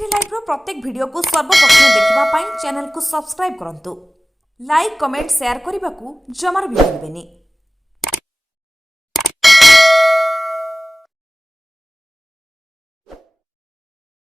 City live रो प्रत्येक video को सर्वप्रथम देखिबा पई चैनल को सब्सक्राइब करंतु। लाइक कमेंट शेयर करने को जमार भी भूलिबेनी।